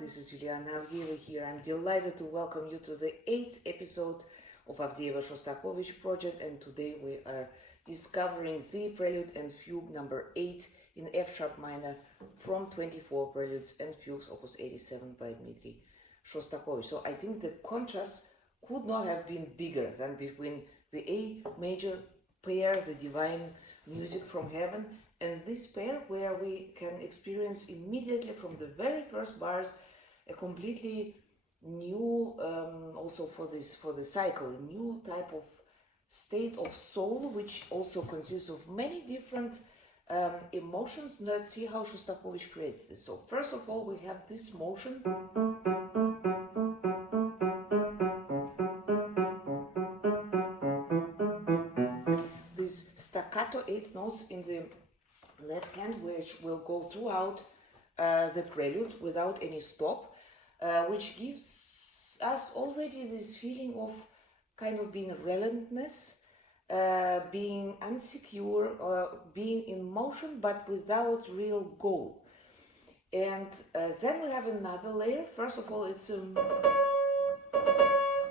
this is Avdeeva here. I'm delighted to welcome you to the 8th episode of Avdeeva Shostakovich project, and today we are discovering the Prelude and Fugue number 8 in F sharp minor from 24 Preludes and Fugues, opus 87 by Dmitri Shostakovich. So I think the contrast could not have been bigger than between the A major pair, the divine music from heaven, and this pair where we can experience immediately from the very first bars a completely new, also for the cycle, a new type of state of soul, which also consists of many different emotions. Let's see how Shostakovich creates this. So first of all, we have this motion. These staccato 8 notes in the left hand, which will go throughout the prelude without any stop, which gives us already this feeling of kind of being relentless, being unsecure, being in motion but without real goal. And then we have another layer. First of all, it's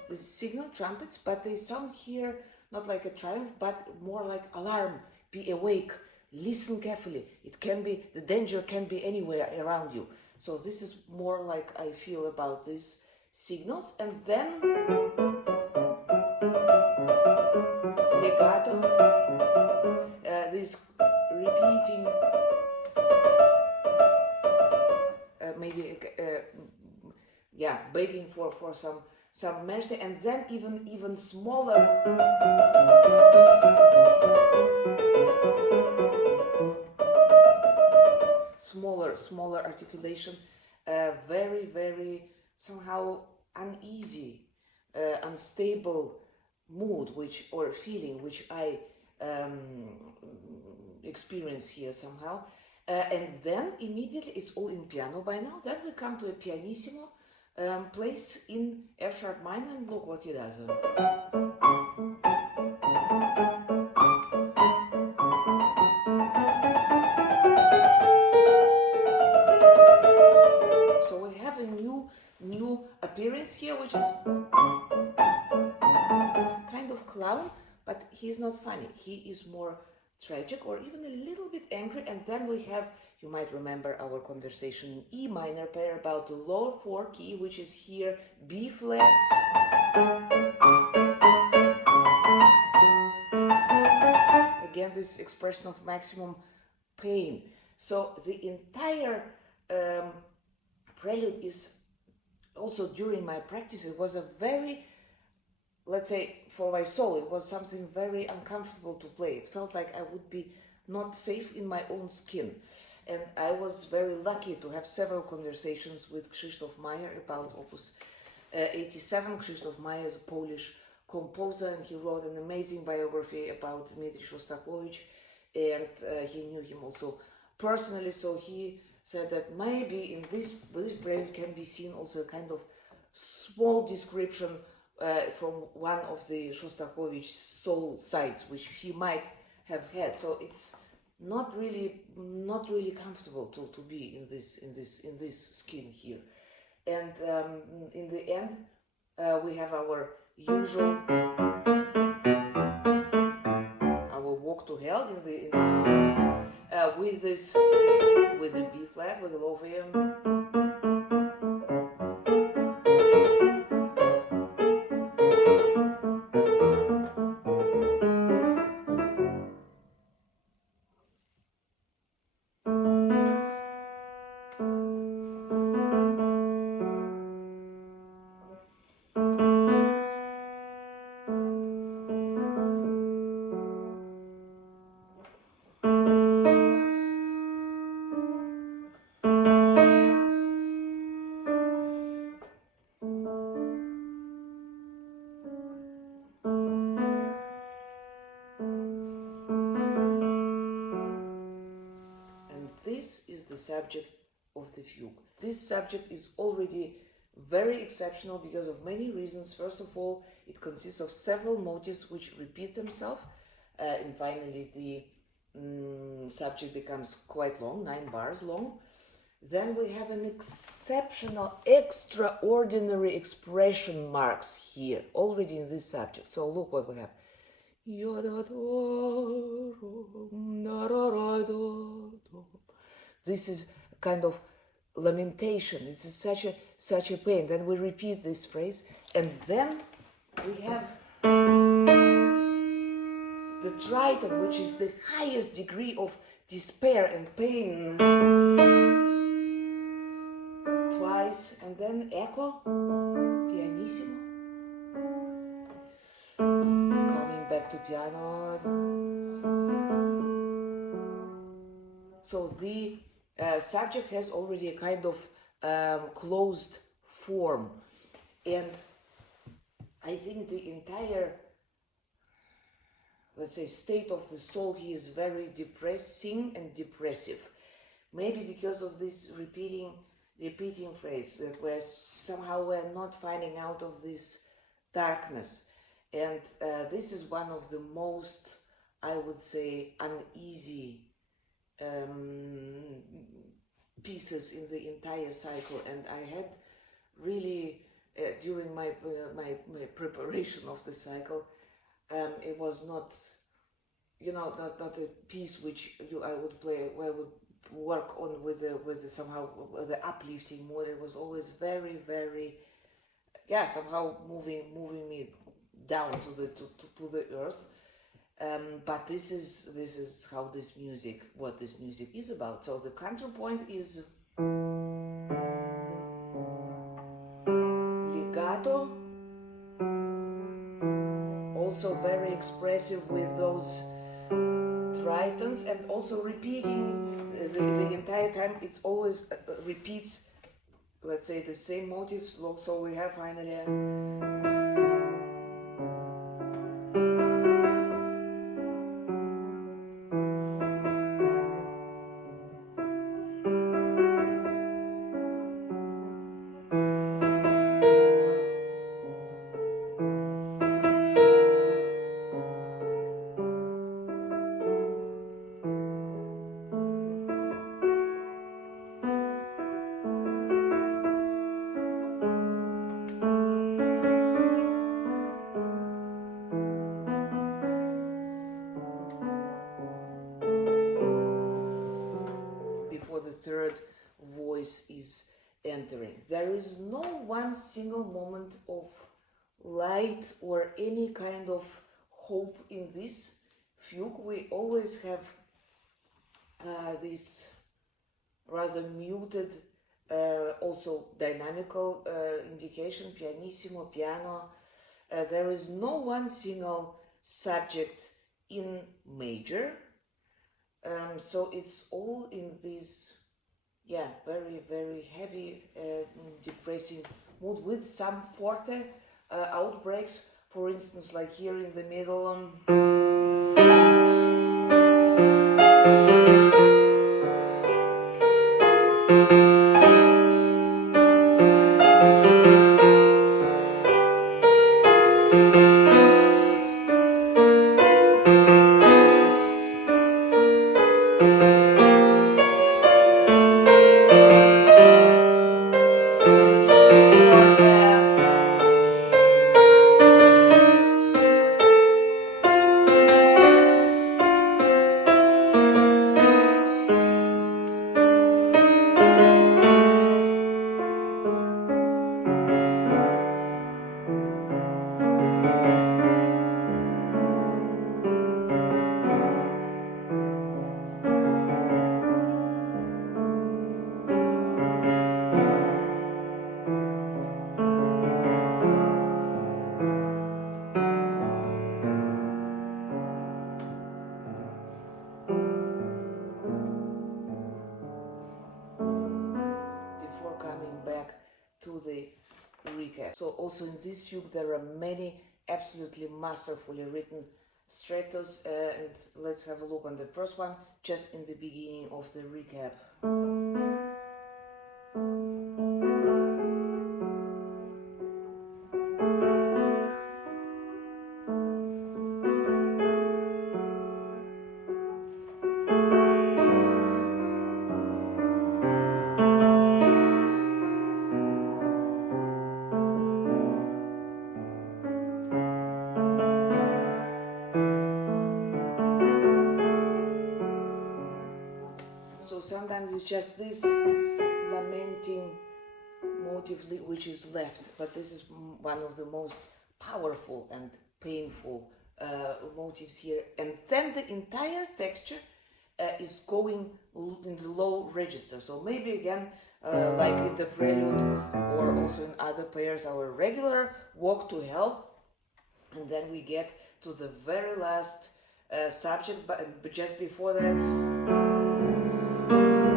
the signal trumpets, but they sound here not like a triumph, but more like alarm. Be awake, listen carefully. It can be, the danger can be anywhere around you. So this is more like I feel about these signals. And then legato, this repeating, maybe begging for some mercy, and then even smaller articulation, very somehow uneasy, unstable mood or feeling which I experience here somehow, and then immediately it's all in piano by now. Then we come to a pianissimo place in F sharp minor, and look what he does. So we have a new appearance here, which is kind of clown, but he's not funny. He is more tragic or even a little bit angry. And then we have, you might remember our conversation in E minor pair about the lower 4 key, which is here B flat, again this expression of maximum pain. So the entire prelude is also, during my practice, it was a very, let's say, for my soul, it was something very uncomfortable to play. It felt like I would be not safe in my own skin. And I was very lucky to have several conversations with Krzysztof Meyer about opus 87. Krzysztof Meyer is a Polish composer, and he wrote an amazing biography about Dmitri Shostakovich, and he knew him also personally. So he said that maybe in this prelude can be seen also a kind of small description from one of the Shostakovich soul sides, which he might have had. So it's not really comfortable to be in this skin here. And in the end, we have our usual our walk to hell in the fifths, with the B flat, with the low VM. This is the subject of the fugue. This subject is already very exceptional because of many reasons. First of all, it consists of several motifs which repeat themselves, and finally the subject becomes quite long, 9 bars long. Then we have an exceptional, extraordinary expression marks here, already in this subject. So look what we have. This is kind of lamentation. This is such a pain. Then we repeat this phrase, and then we have the triton, which is the highest degree of despair and pain. Twice, and then echo, pianissimo. Coming back to piano. So the subject has already a kind of closed form, and I think the entire, let's say, state of the soul here is very depressing and depressive. Maybe because of this repeating phrase that we're not finding out of this darkness, and this is one of the most, I would say, uneasy pieces in the entire cycle. And I had really during my preparation of the cycle, it was not, not a piece which I would play, where I would work on with the uplifting mood. It was always very, very, somehow moving me down to the earth. But this is how what this music is about. So the counterpoint is legato, also very expressive with those tritons, and also repeating the entire time. It always repeats, let's say, the same motifs. So we have finally the third voice is entering. There is no one single moment of light or any kind of hope in this fugue. We always have this rather muted, also dynamical indication, pianissimo, piano. There is no one single subject in major. So it's all in this, very, very heavy, depressing mood with some forte outbreaks. For instance, like here in the middle. To the recap. So also in this fugue there are many absolutely masterfully written stratos, and let's have a look on the first one just in the beginning of the recap. So sometimes it's just this lamenting motive which is left, but this is one of the most powerful and painful motives here. And then the entire texture is going in the low register. So maybe again, like in the Prelude or also in other pairs, our regular walk to hell, and then we get to the very last subject, but just before that,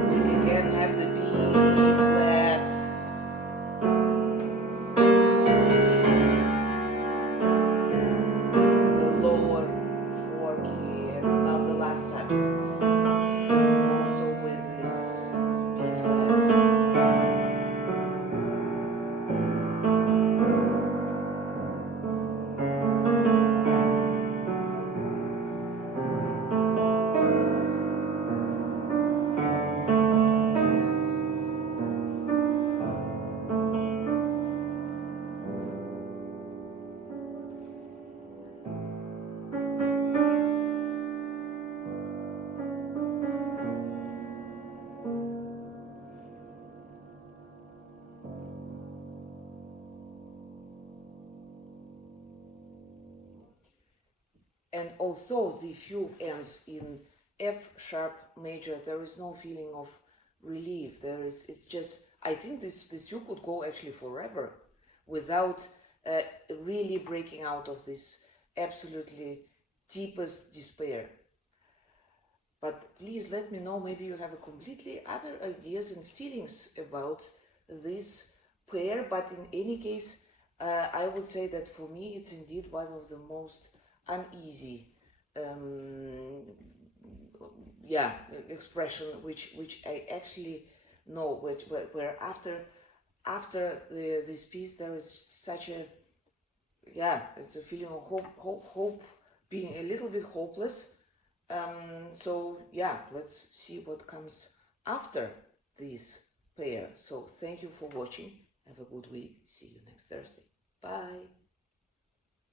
we again have the B flat, the lower 4 key, and now the last subject, also with this B flat. And although the fugue ends in F sharp major, there is no feeling of relief. It's just, I think this fugue could go actually forever without really breaking out of this absolutely deepest despair. But please let me know, maybe you have a completely other ideas and feelings about this pair. But in any case, I would say that for me it's indeed one of the most uneasy expression which I actually know, where after this piece there is such a it's a feeling of hope being a little bit hopeless. So let's see what comes after this pair. So thank you for watching. Have a good week. See you next Thursday. Bye.